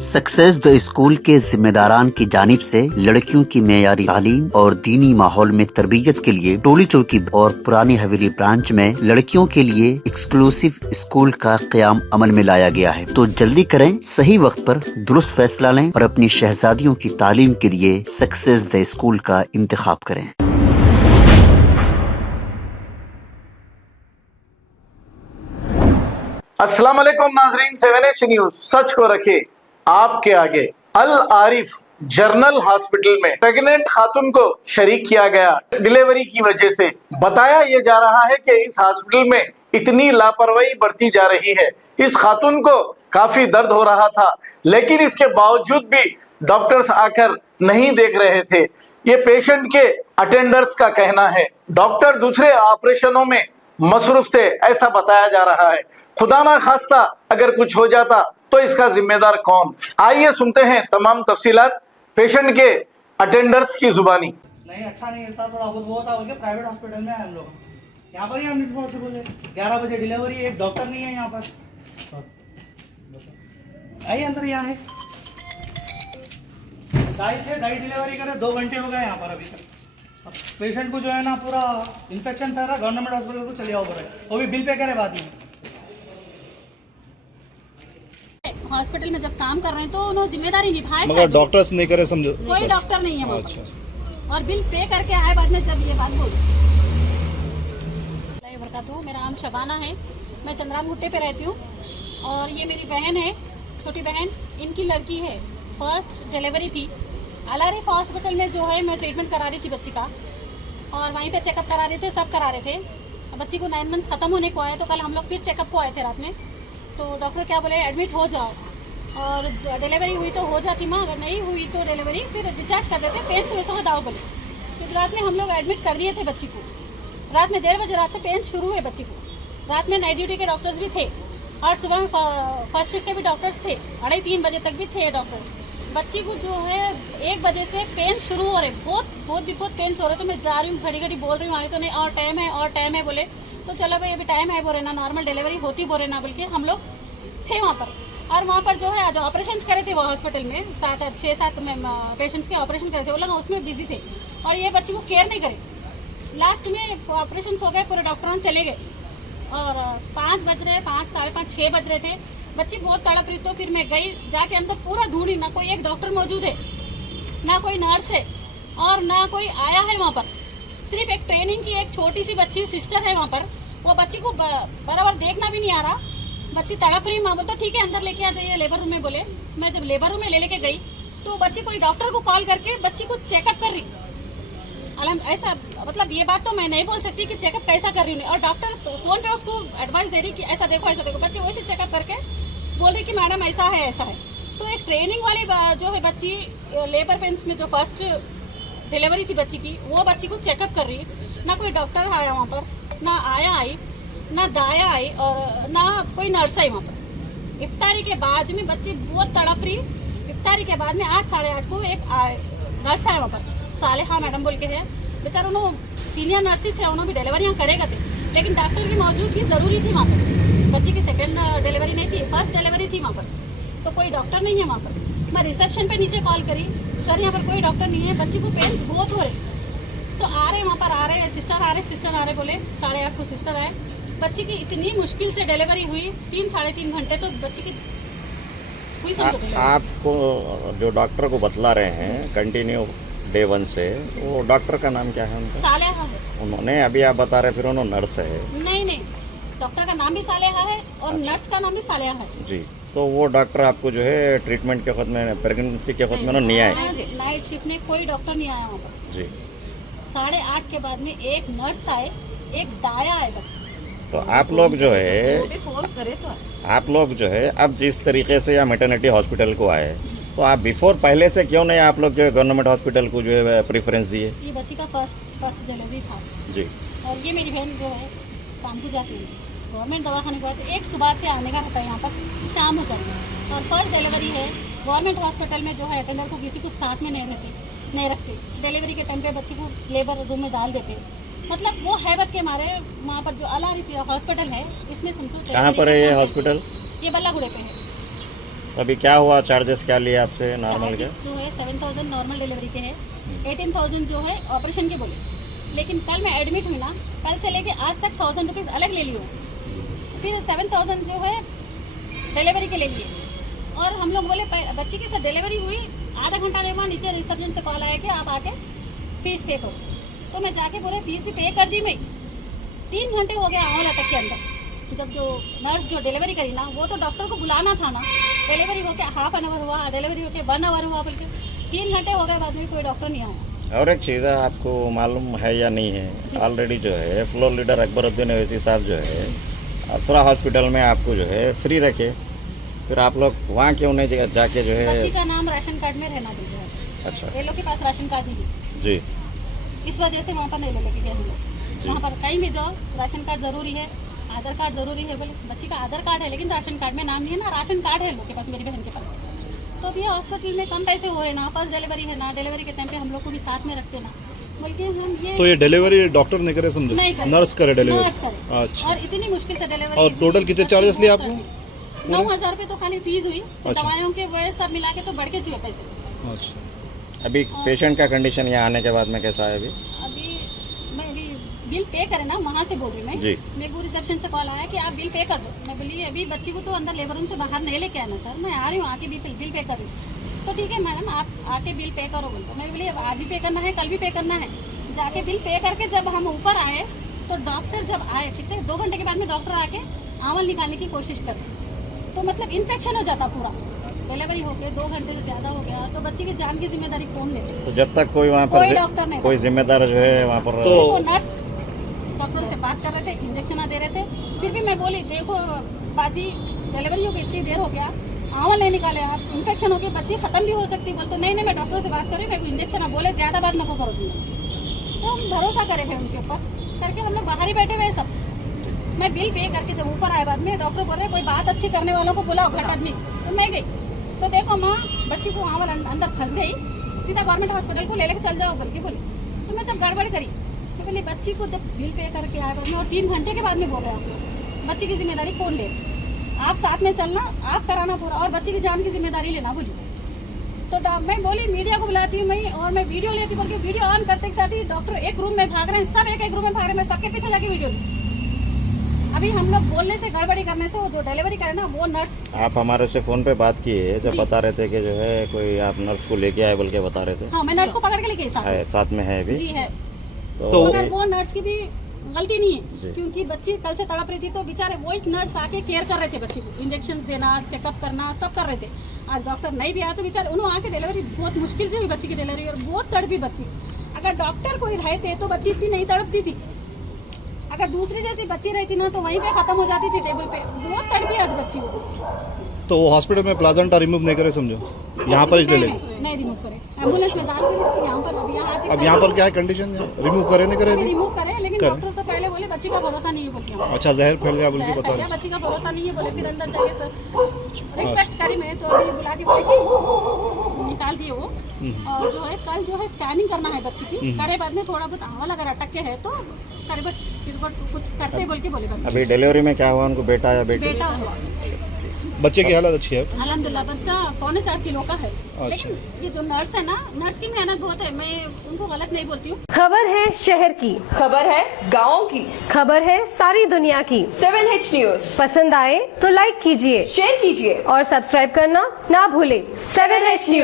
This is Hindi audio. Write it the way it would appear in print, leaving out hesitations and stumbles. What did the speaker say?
सक्सेस द स्कूल के जिम्मेदारान की जानिब से लड़कियों की मेयारी तालीम और दीनी माहौल में तरबियत के लिए टोली चौकी और पुरानी हवेली ब्रांच में लड़कियों के लिए एक्सक्लूसिव स्कूल का क़याम अमल में लाया गया है। तो जल्दी करें, सही वक्त पर दुरुस्त फैसला लें और अपनी शहजादियों की तालीम के लिए सक्सेस द स्कूल का इंतखाब करें। अस्सलाम वालेकुम नाजरीन, 7H न्यूज सच को रखे आपके आगे। अल आरिफ जनरल हॉस्पिटल में प्रेग्नेंट खातून को शरीक किया गया डिलीवरी की वजह से। बताया यह जा रहा है कि इस हॉस्पिटल में इतनी लापरवाही बरती जा रही है। इस खातून को काफी दर्द हो रहा था, लेकिन इसके बावजूद भी डॉक्टर्स आकर नहीं देख रहे थे। ये पेशेंट के अटेंडर्स का कहना है। डॉक्टर दूसरे ऑपरेशनों में मसरूफ थे, ऐसा बताया जा रहा है। खुदा ना खास्ता अगर कुछ हो जाता तो इसका जिम्मेदार कौन? आइए सुनते हैं तमाम तफसीलात पेशेंट के अटेंडर्स की जुबानी। नहीं, अच्छा नहीं लगता, थोड़ा बहुत वो था बोल के प्राइवेट हॉस्पिटल में आए हम लोग। यहाँ पर ही हम पॉसिबल है 11 बजे डिलीवरी, एक डॉक्टर नहीं है यहाँ पर। आइए अंदर, यहाँ है दाई डिलीवरी करे 2 घंटे हो गए यहाँ पर। अभी तक पेशेंट को जो है ना पूरा इन्फेक्शन फैल रहा, गवर्नमेंट हॉस्पिटल को चले आओ बोले, वो भी बिल पे करे बाद में। हॉस्पिटल में जब काम कर रहे हैं तो उन्होंने जिम्मेदारी निभाए, मगर डॉक्टर्स नहीं करे, समझो कोई डॉक्टर नहीं है वहाँ पर। अच्छा। और बिल पे करके आए बाद में जब ये बात बोली। मेरा नाम शबाना है, मैं चंद्राम गुट्टे पे रहती हूँ और ये मेरी बहन है, छोटी बहन। इनकी लड़की है, फर्स्ट डिलीवरी थी। अल आरिफ हॉस्पिटल में जो है मैं ट्रीटमेंट करा रही थी बच्ची का, और वहीं पे चेकअप करा रहे थे, सब करा रहे थे। बच्ची को 9 मंथ्स ख़त्म होने को आए, तो कल हम लोग फिर चेकअप को आए थे रात में। तो डॉक्टर क्या बोले, एडमिट हो जाओ, और डिलीवरी हुई तो हो जाती माँ, अगर नहीं हुई तो डिलीवरी फिर डिस्चार्ज कर देते, पेन से वैसा दाव बोले। फिर रात में हम लोग एडमिट कर दिए थे बच्ची को। रात में 1:30 बजे रात से पेन शुरू हुए बच्ची को। रात में नाइट ड्यूटी के डॉक्टर्स भी थे और सुबह में फर्स्ट शिफ्ट के भी डॉक्टर्स थे, 2:30-3 बजे तक भी थे डॉक्टर्स। बच्ची को जो है 1 बजे से पेन शुरू हो रहे, बहुत पेन हो रहे। तो मैं जा रही हूँ, घड़ी बोल रही हूँ, आगे तो नहीं और टाइम है बोले। तो चलो भाई अभी टाइम है बोले ना, नॉर्मल डिलीवरी होती बोले ना, बोल के हम लोग थे वहाँ पर। और वहाँ पर जो है आज ऑपरेशन करे थे वो हॉस्पिटल में 6-7 पेशेंट्स के ऑपरेशन करे थे, वो लोग उसमें बिजी थे और ये बच्ची को केयर नहीं करे। लास्ट में ऑपरेशन हो गए, पूरे डॉक्टर चले गए और 5 बज रहे, 5, 5:30, 6 बज रहे थे। बच्ची बहुत तड़प रही, तो फिर मैं गई, जाके अंदर पूरा ढूंढी, ना कोई एक डॉक्टर मौजूद है, ना कोई नर्स है और ना कोई आया है वहाँ पर। सिर्फ एक ट्रेनिंग की एक छोटी सी बच्ची सिस्टर है वहाँ पर, वो बच्ची को बराबर देखना भी नहीं आ रहा। बच्ची तड़प रही, माँ बोलता ठीक है अंदर लेके आ जाइए लेबर रूम में बोले। मैं जब लेबर रूम में लेके गई तो बच्ची कोई डॉक्टर को कॉल करके बच्ची को चेकअप कर रही। ऐसा मतलब ये बात तो मैं नहीं बोल सकती कि चेकअप कैसा कर रही हूँ, और डॉक्टर फोन पे उसको एडवाइस दे रही कि ऐसा देखो। बच्ची वैसे चेकअप करके बोल रही कि मैडम ऐसा है। तो एक ट्रेनिंग वाली जो है बच्ची लेबर पेन्स में जो फर्स्ट डिलीवरी थी बच्ची की, वो बच्ची को चेकअप कर रही। ना कोई डॉक्टर आया वहाँ पर, ना आया आई, ना दाया आई और ना कोई नर्स आई वहाँ पर। इफ्तारी के बाद में बच्ची बहुत तड़प रही। इफ्तारी के बाद में 8, 8:30 को एक नर्स आया वहाँ पर, सालेहा मैडम बोल के है। बेचारा उन्होंने सीनियर नर्सिस है, उन्होंने भी डिलीवरियाँ करेगा थे, लेकिन डॉक्टर की मौजूदगी ज़रूरी थी वहाँ पर। बच्ची की सेकेंड डिलीवरी नहीं थी, फर्स्ट डिलीवरी थी वहाँ पर, तो कोई डॉक्टर नहीं है वहाँ पर। मैं रिसेप्शन पे नीचे कॉल करी, सर यहाँ पर कोई डॉक्टर नहीं है, बच्ची को पेन्स बहुत हो रहे। तो आ रहे वहाँ पर, आ रहे सिस्टर आ रहे बोले, 8:30 को सिस्टर आए। बच्ची की इतनी मुश्किल से डिलीवरी हुई, 3-3.5 घंटे तो बच्ची की हुई समझो डिलीवरी। आपको जो डॉक्टर को बतला रहे हैं कंटिन्यू डे 1 से, वो डॉक्टर का नाम क्या है उनका? सालेहा है। उन्होंने अभी आप बता रहे, फिर उन्होंने नर्स है? नहीं, डॉक्टर का नाम भी सालेहा है और अच्छा। नर्स का नाम भी सालेहा है जी। तो वो डॉक्टर आपको जो है ट्रीटमेंट के वक्त में, प्रेगनेंसी के वक्त में उन्होंने नहीं आए? नाइट शिफ्ट में कोई डॉक्टर नहीं आया वहाँ पर जी। 8:30 के बाद में एक नर्स आए, एक दाया आए बस। तो आप लोग जो है, फोन करे तो आप लोग जो है अब जिस तरीके से या मैटरनिटी हॉस्पिटल को आए, तो आप बिफोर पहले से क्यों नहीं आप लोग जो है गवर्नमेंट हॉस्पिटल को जो है प्रेफरेंस दिए? ये बच्ची का फर्स्ट डिलीवरी था जी। और ये मेरी बहन जो है काम की जाती है गवर्नमेंट दवाखाने के बाद, एक सुबह से आने का रहता है यहाँ पर, शाम हो जाती है। और फर्स्ट डिलीवरी है गवर्नमेंट हॉस्पिटल में, जो है अटेंडर को किसी को साथ में नहीं रखते। डिलीवरी के टाइम पे बच्ची को लेबर रूम में डाल देते, मतलब वो हैबत के मारे। वहाँ पर जो अल आरिफ हॉस्पिटल है, इसमें समझो कहाँ पर है ये हॉस्पिटल? ये बल्लागुड़े पे है। अभी क्या हुआ, चार्जेस क्या लिए आपसे नॉर्मल के? चार्जेस जो है 7,000 नॉर्मल डिलीवरी के हैं, 18,000 जो है ऑपरेशन के बोले। लेकिन कल मैं एडमिट हुई ना, कल से लेके आज तक 1,000 रुपीज़ अलग ले लियो, फिर 7,000 जो है डिलीवरी के ले लिए। और हम लोग बोले बच्ची की सर डिलीवरी हुई, आधा घंटा नहीं हुआ, नीचे रिसेप्शन से कॉल आया कि आप आके फीस पे करो। तो मैं जाके बोले फीस भी पे कर दी मैं। 3 घंटे हो गया आंवला तक के अंदर। जब जो नर्स जो डिलीवरी करी ना, वो तो डॉक्टर को बुलाना था ना, डिलीवरी होके हाफ एन आवर हुआ, डिलीवरी होके 1 आवर हुआ, बोल के 3 घंटे हो गए, बाद में कोई डॉक्टर नहीं आया। और एक चीज़ है, आपको मालूम है या नहीं है, ऑलरेडी जो है फ्लोर लीडर अकबरुद्दीन ओवैसी साहब जो है असरा हॉस्पिटल में आपको जो है फ्री रखे, फिर आप लोग वहाँ क्यों नहीं जाके जो है? बच्ची का नाम राशन कार्ड में रहना चाहिए। अच्छा, ये लोग के पास राशन कार्ड नहीं है जी, इस वजह से वहाँ पर नहीं ले लेके गए हम लोग। वहाँ पर कहीं भी जाओ राशन कार्ड ज़रूरी है, आधार कार्ड ज़रूरी है। बोले बच्ची का आधार कार्ड है लेकिन राशन कार्ड में नाम नहीं है ना, राशन कार्ड है लोग के पास, मेरी बहन के पास। तो भी हॉस्पिटल में कम पैसे हो रहे ना, फर्स्ट डिलीवरी है ना, डिलीवरी के टाइम पे हम लोग को भी साथ में रखते ना, बल्कि हम ये तो ये डिलीवरी डॉक्टर नहीं करे, समझो नहीं करे, नर्स करे डिलीवरी। नर्स करे। अच्छा, और इतनी मुश्किल से डिलीवरी। और टोटल कितने चार्जेस लिए आपको? 9,000 रुपये तो खाली फीस हुई, अच्छा। दवाइयों के वो सब मिला के तो बढ़ के चाहिए पैसे। अच्छा, अभी पेशेंट का कंडीशन यहाँ आने के बाद में कैसा है अभी? अभी मैं अभी बिल पे करे ना, वहाँ से बोल रही मैं। जी। मेरे को रिसेप्शन से कॉल आया कि आप बिल पे कर दो। मैं बोली अभी बच्ची को तो अंदर लेबर रूम से बाहर नहीं लेके आना सर, मैं आ रही हूँ, आके बिल पे कर रही हूँ। तो ठीक है मैडम, आप आके बिल पे करो बोलते। मैं बोली अब आज ही पे करना है, कल भी पे करना है। जाके बिल पे करके जब हम ऊपर आए तो डॉक्टर जब आए, कितने 2 घंटे के बाद में डॉक्टर आके आंवल निकालने की कोशिश करे, तो मतलब इन्फेक्शन हो जाता पूरा। डिलीवरी हो गई 2 घंटे से ज़्यादा हो गया, तो बच्ची की जान की जिम्मेदारी कौन लेते? तो जब तक कोई वहाँ कोई पर डॉक्टर नहीं, कोई जिम्मेदार जो है वहाँ पर तो- वो नर्स डॉक्टर से बात कर रहे थे, इंजेक्शन दे रहे थे। फिर भी मैं बोली देखो बाजी, डिलीवरी हो गई, इतनी देर हो गया, आंवल नहीं निकाले आप, इन्फेक्शन हो गई, बच्ची खत्म भी हो सकती। बोल तो नहीं मैं डॉक्टर से बात करी, मेरे को इंजेक्शन आप बोले ज़्यादा बात नको करो तुम। तो हम भरोसा करे थे उनके ऊपर करके, हम लोग बाहर ही बैठे हुए सब। मैं बिल पे करके जब ऊपर आए बाद में डॉक्टर बोल रहे कोई बात अच्छी करने वालों को बुलाओ, घट आदमी। तो मैं गई तो देखो माँ बच्ची को आंवल अंदर फंस गई, सीधा गवर्नमेंट हॉस्पिटल को ले लेके चल जाओ बोल के बोली। तो मैं जब गड़बड़ करी तो बोली बच्ची को जब बिल पे करके आए बाद में और 3 घंटे के बाद में बोल रहे हैं आप बच्ची की जिम्मेदारी कौन ले? आप साथ में चलना, आप कराना पूरा, और बच्ची की जान की जिम्मेदारी लेना बोली। तो मैं बोली मीडिया को बुलाती हूँ मैं, और मैं वीडियो लेती बोल के वीडियो ऑन करते के साथ ही डॉक्टर एक रूम में भाग रहे हैं, सब एक रूम में भाग रहे हैं, मैं सबके पीछे जाके वीडियो ली। अभी हम लोग बोलने से, गड़बड़ी करने से, वो जो डिलीवरी करे ना वो नर्स। आप हमारे से फ़ोन पे बात किए जब जी। बता रहे थे कि जो है कोई आप नर्स को लेके आए बोल के बता रहे थे। हाँ मैं नर्स को पकड़ के लेके गई साथ में है अभी? जी है। तो मगर वो नर्स की भी गलती नहीं जी। है, क्योंकि बच्ची कल से तड़प रही थी, तो बेचारे वो एक नर्स आके केयर कर रहे थे बच्ची को, इंजेक्शन देना, चेकअप करना, सब कर रहे थे। आज डॉक्टर नहीं भी आया तो बेचारे उन्होंने आके डिलीवरी बहुत मुश्किल से हुई बच्ची की डिलीवरी, और बहुत तड़पी बच्ची। अगर डॉक्टर कोई रहते तो बच्ची इतनी नहीं तड़पती थी। अगर दूसरी जैसी बच्ची रहती ना तो वहीं पे खत्म हो जाती थी टेबल पे। बहुत तड़पी आज बच्ची को। तो वो हॉस्पिटल में प्लाजेंटा रिमूव नहीं करे, समझो यहाँ पर इसलिए ले। नहीं रिमूव करे, एम्बुलेंस में डाल के यहाँ पर अभी यहाँ अब यहाँ पर क्या है कंडीशन, रिमूव करे नहीं करे अभी? रिमूव करे, लेकिन करे। डॉक्टर तो पहले बोले बच्ची का भरोसा नहीं है बोल के। अच्छा, जहर फैल गया बोल के जहर बता फैल गया, रहे। बच्ची का भरोसा नहीं है बोले, फिर अंदर जाइए सर रिक्वेस्ट करी मैं, तो अभी बुला के बोले कि निकाल दिए वो। और जो है कल जो है स्कैनिंग करना है बच्ची की, करे बाद में थोड़ा बहुत आंवल अगर अटक के है तो करे, बट फिर कुछ करते बोल के बोले बस। अभी डिलीवरी में क्या हुआ, उनको बेटा या बेटी? बेटा हुआ, बच्चे की हालत अच्छी है? अल्हम्दुलिल्लाह, बच्चा 3.25 किलो का है। लेकिन ये जो नर्स है ना, नर्स की मेहनत बहुत है, मैं उनको गलत नहीं बोलती हूँ। खबर है शहर की, खबर है गाँव की, खबर है सारी दुनिया की। 7H न्यूज पसंद आए तो लाइक कीजिए, शेयर कीजिए और सब्सक्राइब करना ना भूले। 7H news.